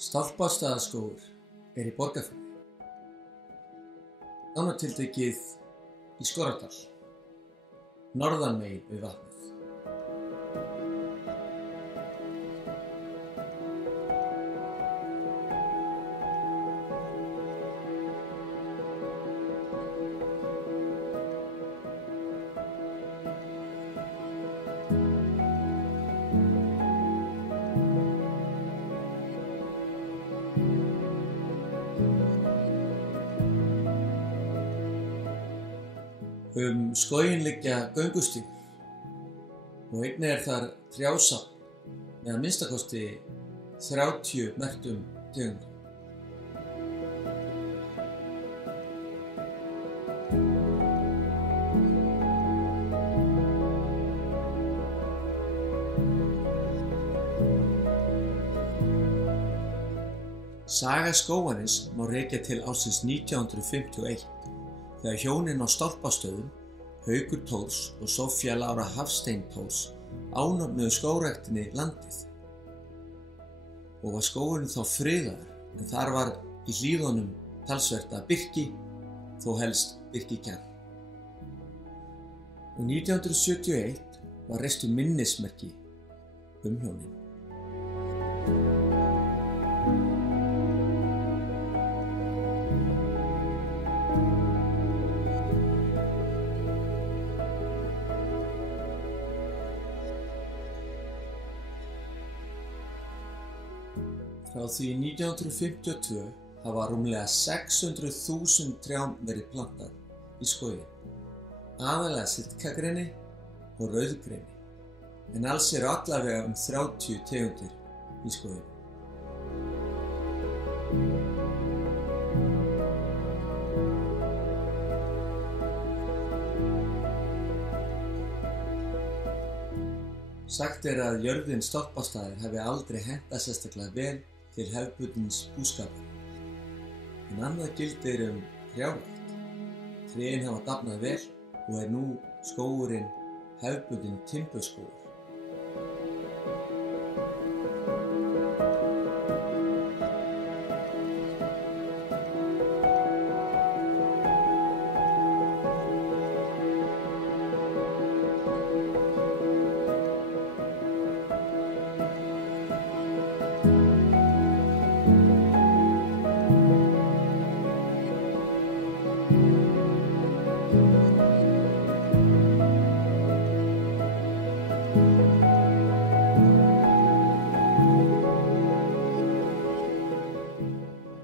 Stálpastaðaskógur í Borgarfirði, nánar tiltekið í Skorradal, norðanmegin við vatnið. Skóginn liggja göngustígur og einnig þar trjásafn með að minnstakosti 30 merktum tegundum. Saga skógarins má rekja til ársins 1951 þegar hjónin á Stálpastöðum, Haukur Thors og Soffía Lára Hafstein Thors ánöfnuðu skógræktinni landið og var skógurinn þá friðaður en þar var í hlíðunum talsvert af birki, þó helst birkikjarr. Og 1971 var reistu minnismerki hjónin. Frá því 1952 hafa rúmlega 600.000 trjám verið plantað í skóginn, aðallega silkagreini og rauðgreini, en alls eru allavega 30 tegundir í skóginn. Sagt að jörðin Stálpastaðir hafi aldrei hentað sérstaklega vel til hefðbundins búskapar, en annað gildir trjárækt. Trén hafa dafnað vel og nú skógurinn hefðbundinn timburskógur.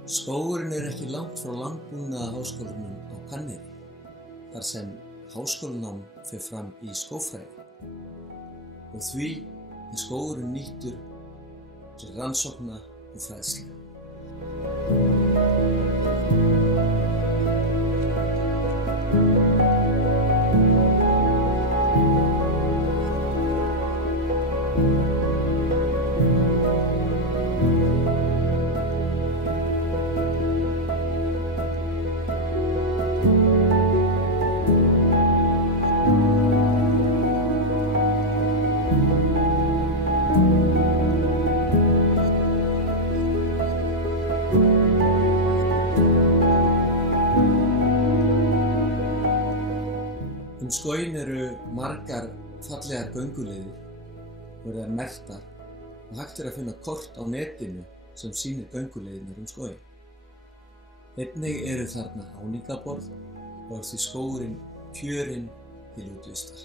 Skógurinn ekki langt frá Landbúnaðarháskólanum á Hvanneyri, þar sem háskólanám fer fram í skógfræði, og því skógurinn nýttur til rannsókna og fræðslu. Skóginn eru margar fallegar gönguleiðir og þær merktar og hægt að finna kort á netinu sem sýnir gönguleiðirnar skóginn. Einnig eru þarna áningaborð og því skógurinn kjörinn til útvistar.